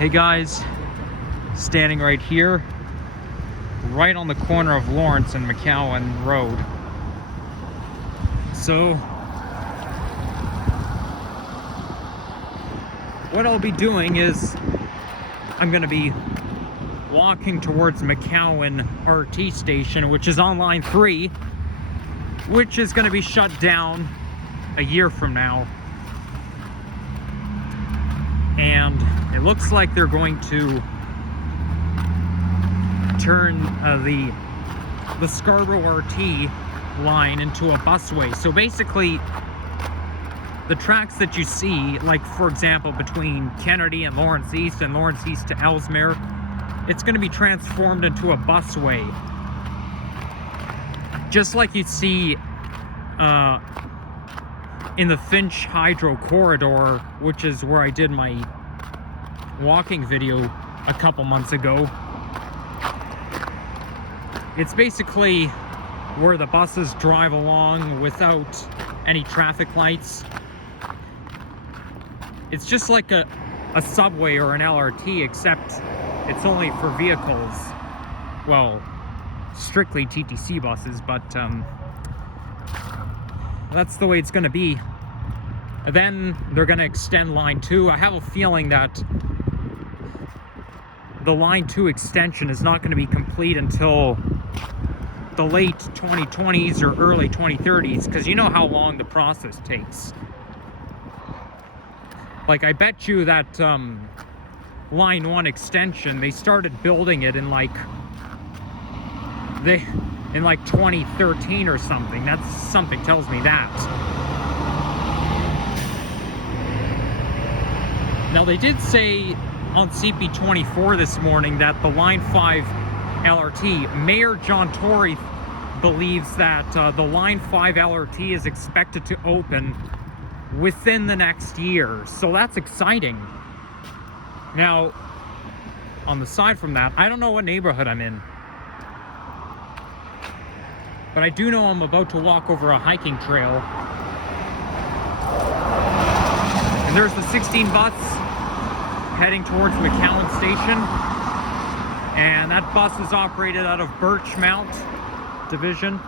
Hey guys, standing right here, right on the corner of Lawrence and McCowan Road. So, what I'll be doing is I'm going to be walking towards McCowan RT station, which is on line 3, which is going to be shut down a year from now. And it looks like they're going to turn the Scarborough RT line into a busway. So basically, the tracks that you see, like for example between Kennedy and Lawrence East and Lawrence East to Ellesmere, it's going to be transformed into a busway. Just like you see in the Finch Hydro Corridor, which is where I did my walking video a couple months ago. It's basically where the buses drive along without any traffic lights. It's just like a subway or an LRT, except it's only for vehicles. Well, strictly TTC buses, but that's the way it's going to be. Then they're going to extend line 2. I have a feeling that the line 2 extension is not going to be complete until the late 2020s or early 2030s, because you know how long the process takes. Like, I bet you that line 1 extension, they started building it in like 2013 or something. That's something tells me that. Now, they did say on CP24 this morning that the line 5 LRT, Mayor John Tory believes that the line 5 LRT is expected to open within the next year. So that's exciting. Now, on the side from that, I don't know what neighborhood I'm in, but I do know I'm about to walk over a hiking trail. And there's the 16 bus heading towards McCowan Station. And that bus is operated out of Birchmount Division.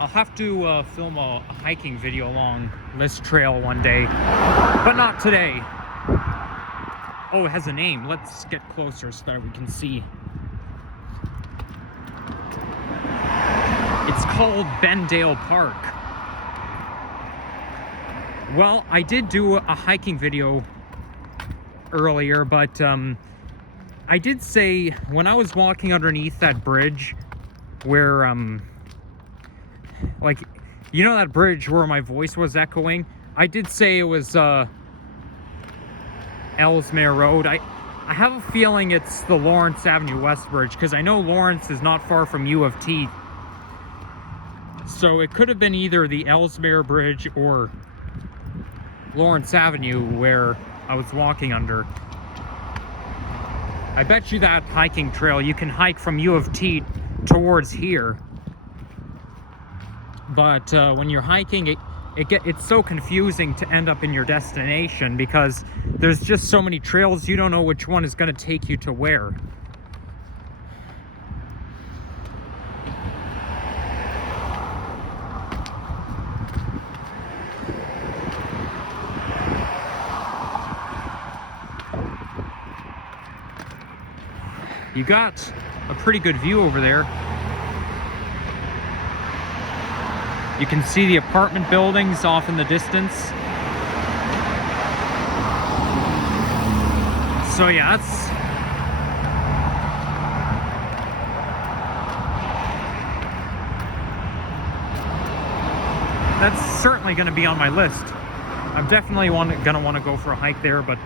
I'll have to film a hiking video along this trail one day, but not today. Oh, it has a name. Let's get closer so that we can see. It's called Bendale Park. Well, I did do a hiking video earlier, but I did say when I was walking underneath that bridge where like, you know that bridge where my voice was echoing? I did say it was Ellesmere Road. I have a feeling it's the Lawrence Avenue West Bridge, because I know Lawrence is not far from U of T. So it could have been either the Ellesmere Bridge or Lawrence Avenue where I was walking under. I bet you that hiking trail, you can hike from U of T towards here. But when you're hiking, it's so confusing to end up in your destination, because there's just so many trails, you don't know which one is going to take you to where. You got a pretty good view over there. You can see the apartment buildings off in the distance. So yeah, that's certainly going to be on my list. I'm definitely going to want to go for a hike there, but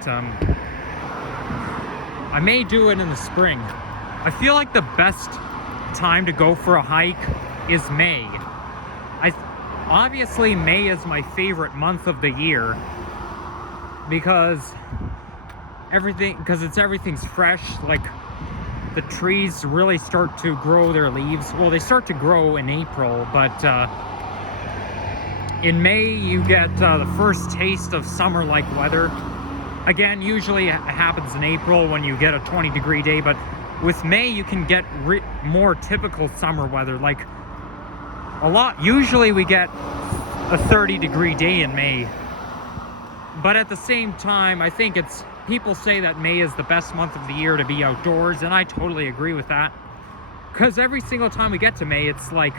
I may do it in the spring. I feel like the best time to go for a hike is May. Obviously, May is my favorite month of the year because everything's fresh. Like, the trees really start to grow their leaves. Well, they start to grow in April, but in May you get the first taste of summer-like weather. Again, usually it happens in April when you get a 20-degree day, but with May you can get more typical summer weather. Like usually we get a 30-degree day in May. But at the same time, I think people say that May is the best month of the year to be outdoors, and I totally agree with that. Because every single time we get to May, it's like,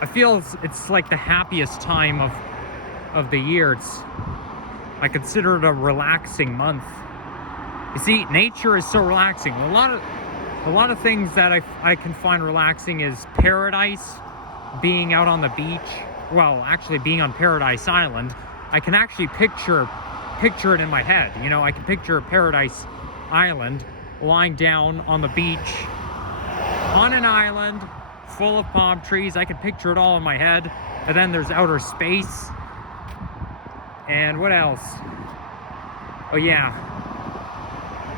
I feel it's like the happiest time of the year. I consider it a relaxing month. You see, nature is so relaxing. A lot of things that I can find relaxing is paradise, being out on the beach. Well, actually being on Paradise Island. I can actually picture it in my head. You know, I can picture Paradise Island lying down on the beach on an island full of palm trees. I can picture it all in my head. And then there's outer space. And what else? Oh yeah,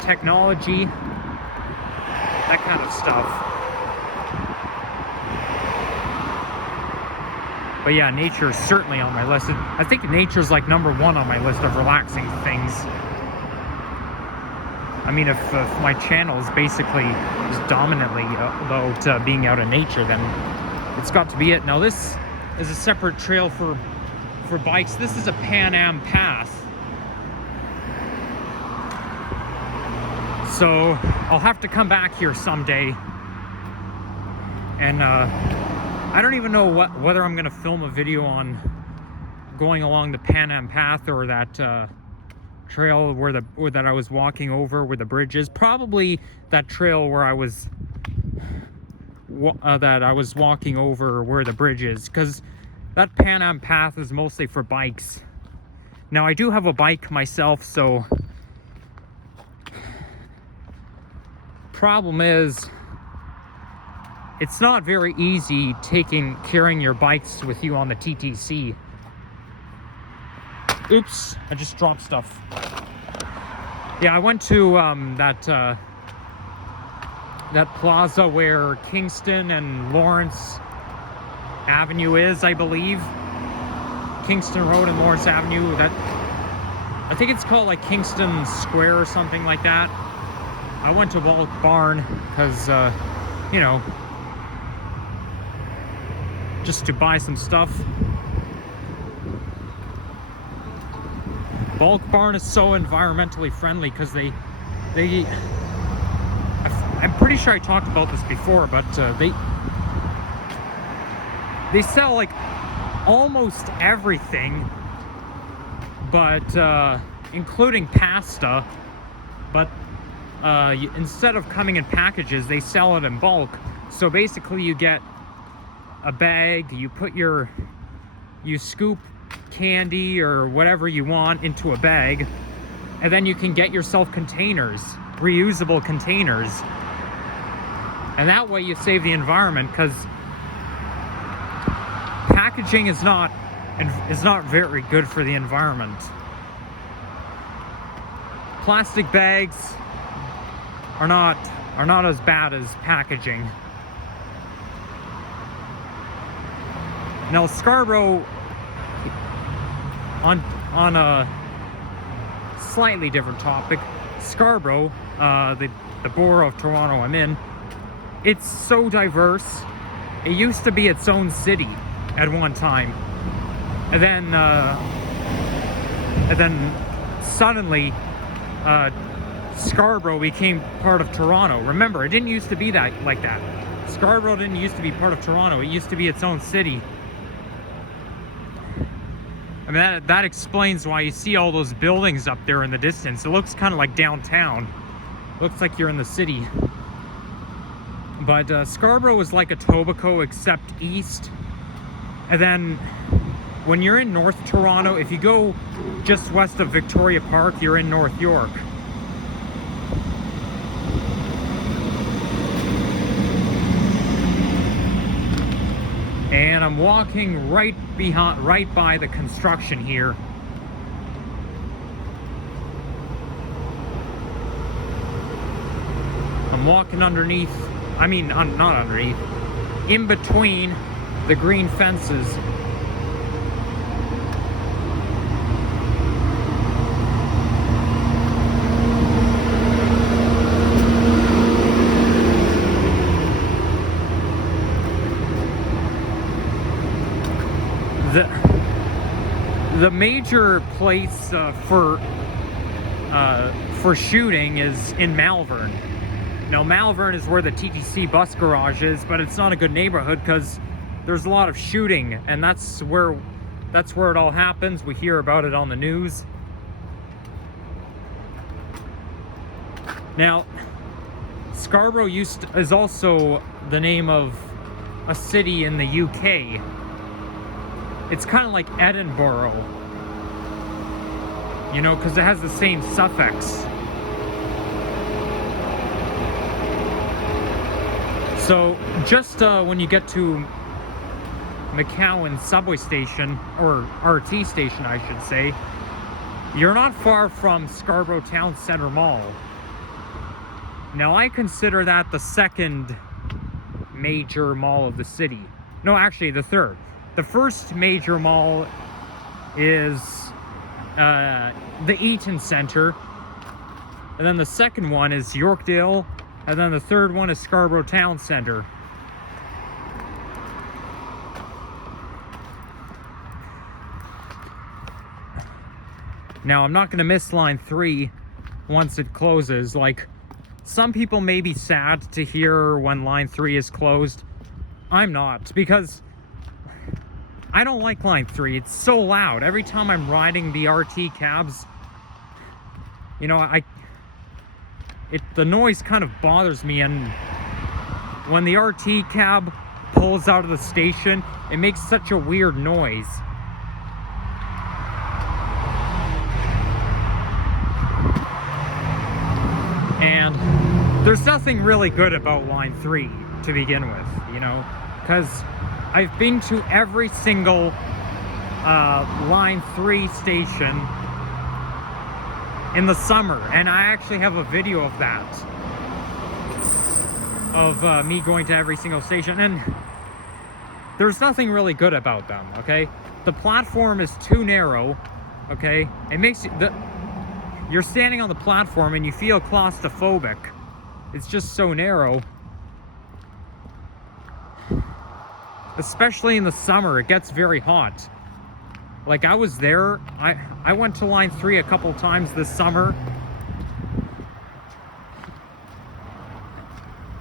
technology, that kind of stuff. But yeah, nature is certainly on my list. I think nature's like #1 on my list of relaxing things. I mean, if my channel is basically just dominantly about being out in nature, then it's got to be it. Now this is a separate trail for bikes. This is a Pan Am path. So I'll have to come back here someday. And I don't even know whether I'm going to film a video on going along the Pan Am path or that trail that I was walking over where the bridge is. Probably that trail where I was walking over where the bridge is, because that Pan Am path is mostly for bikes. Now I do have a bike myself, so problem is it's not very easy carrying your bikes with you on the TTC. Oops, I just dropped stuff. Yeah, I went to that plaza where Kingston and Lawrence Avenue is, I believe. Kingston Road and Lawrence Avenue. I think it's called like Kingston Square or something like that. I went to Bulk Barn because, you know, just to buy some stuff. Bulk Barn is so environmentally friendly because I'm pretty sure I talked about this before, but they sell like almost everything, but including pasta, but instead of coming in packages, they sell it in bulk. So basically you get a bag, you scoop candy or whatever you want into a bag, and then you can get yourself containers, reusable containers, and that way you save the environment, because packaging is not very good for the environment. Plastic bags are not as bad as packaging. Now Scarborough, on a slightly different topic, Scarborough, the borough of Toronto I'm in, it's so diverse. It used to be its own city at one time, and then suddenly Scarborough became part of Toronto. Remember, it didn't used to be like that. Scarborough didn't used to be part of Toronto. It used to be its own city. I mean, that explains why you see all those buildings up there in the distance. It looks kind of like downtown. Looks like you're in the city. But Scarborough is like Etobicoke except east. And then when you're in North Toronto, if you go just west of Victoria Park, you're in North York. And I'm walking right by the construction here. I'm walking underneath, I mean, not underneath, in between the green fences. the major place for shooting is in Malvern. Now, Malvern is where the TTC bus garage is, but it's not a good neighborhood because there's a lot of shooting, and that's where it all happens. We hear about it on the news. Now, Scarborough is also the name of a city in the UK. It's kind of like Edinburgh, you know, because it has the same suffix. So just when you get to McCowan subway station, or RT station I should say, you're not far from Scarborough Town Centre Mall. Now, I consider that the second major mall of the city. No, actually the third. The first major mall is the Eaton Centre, and then the second one is Yorkdale, and then the third one is Scarborough Town Centre. Now, I'm not going to miss line 3 once it closes. Like, some people may be sad to hear when line 3 is closed. I'm not, because I don't like line 3. It's so loud. Every time I'm riding the RT cabs, you know, the noise kind of bothers me, and when the RT cab pulls out of the station, it makes such a weird noise. And there's nothing really good about line 3 to begin with, you know, because I've been to every single line 3 station in the summer, and I actually have a video of that, of me going to every single station, and there's nothing really good about them, okay? The platform is too narrow, okay? It makes you're standing on the platform and you feel claustrophobic. It's just so narrow. Especially in the summer, it gets very hot. Like, I was there, I went to line 3 a couple times this summer.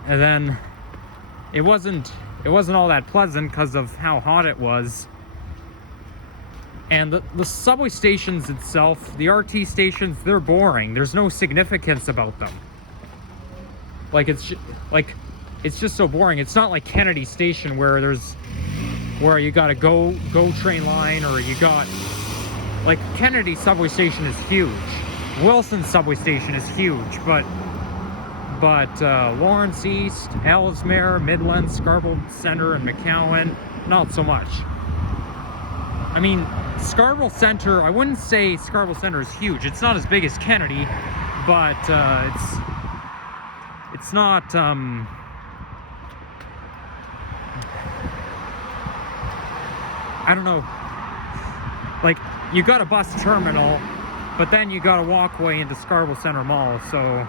And then it wasn't all that pleasant because of how hot it was. And the subway stations itself, the RT stations, they're boring. There's no significance about them. Like, it's just so boring. It's not like Kennedy Station where you got a go train line, or you got, like, Kennedy subway station is huge. Wilson subway station is huge, but Lawrence East, Ellesmere, Midland, Scarborough Centre, and McCowan, not so much. I mean, Scarborough Centre, I wouldn't say Scarborough Centre is huge. It's not as big as Kennedy, but it's not I don't know. Like, you got a bus terminal, but then you got a walkway into Scarborough Centre Mall. So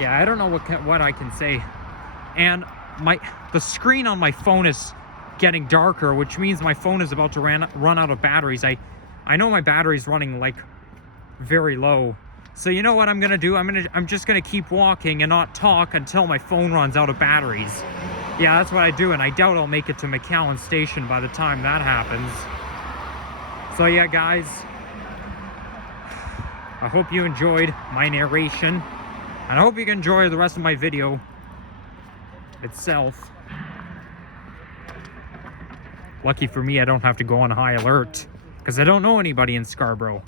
yeah, I don't know what I can say. And the screen on my phone is getting darker, which means my phone is about to run out of batteries. I know my battery's running, like, very low. So you know what I'm gonna do? I'm just gonna keep walking and not talk until my phone runs out of batteries. Yeah, that's what I do, and I doubt I'll make it to McCowan Station by the time that happens. So yeah, guys, I hope you enjoyed my narration, and I hope you can enjoy the rest of my video itself. Lucky for me, I don't have to go on high alert, because I don't know anybody in Scarborough.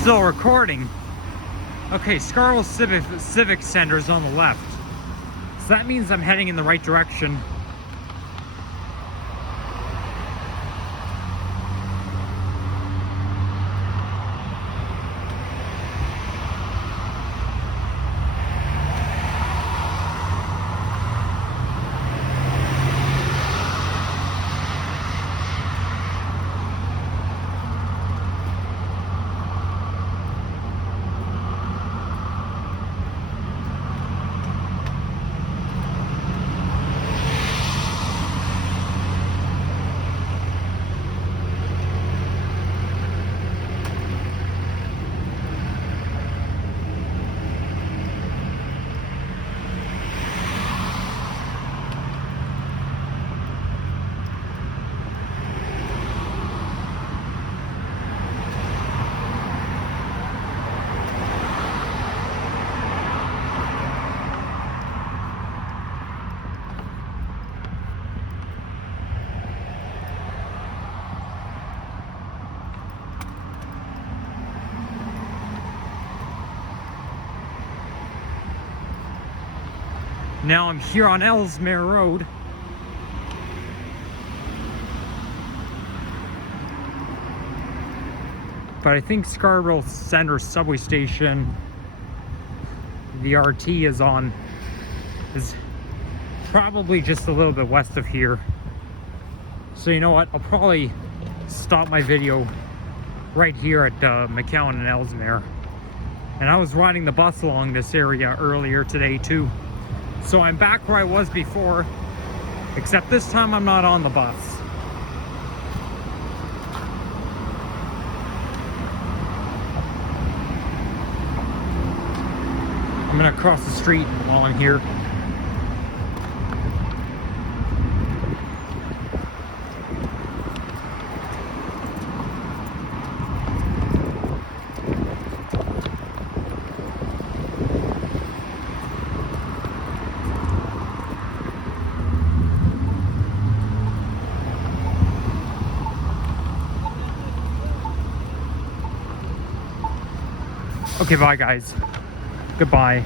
still recording. Okay, Scarborough Civic Center is on the left. So that means I'm heading in the right direction. Now I'm here on Ellesmere Road. But I think Scarborough Center subway station, the RT is probably just a little bit west of here. So you know what, I'll probably stop my video right here at McCowan and Ellesmere. And I was riding the bus along this area earlier today too. So I'm back where I was before, except this time I'm not on the bus. I'm gonna cross the street while I'm here. Okay, bye guys. Goodbye.